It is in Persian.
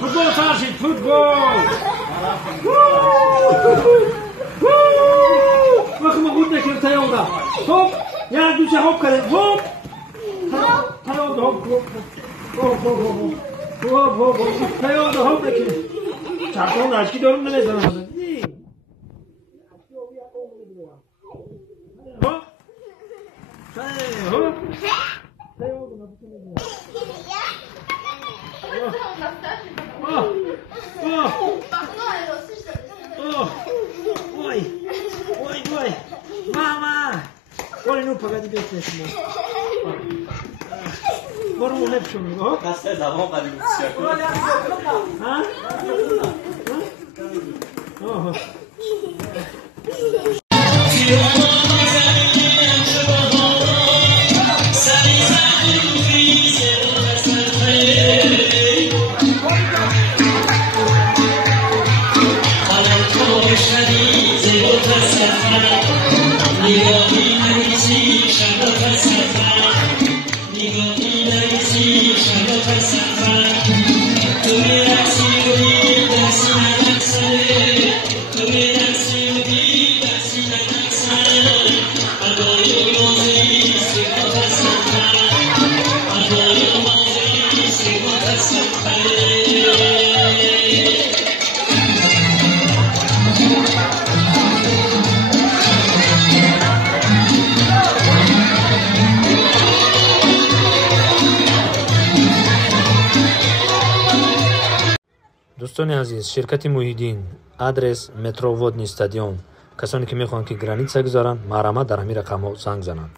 فوتبال فرشید فوتبال وقتی ما بود نکنیم تیانده هوب یک دوچه هوب کنیم هوب تیانده هوب تیانده هوب نکنیم چرکان اشکی دارم نمیزنم Ой, мама! Ой, ну погоди, без этого. Мору не пшем, го? Касте завон кадим сяко. А? Ого. دوستان عزیز، شرکت محیدین، آدرس مترو ودنی استادیوم. کسانی که میخوان که گرانیت گذارن، مرامت در همین رقم ها زنگ زنند.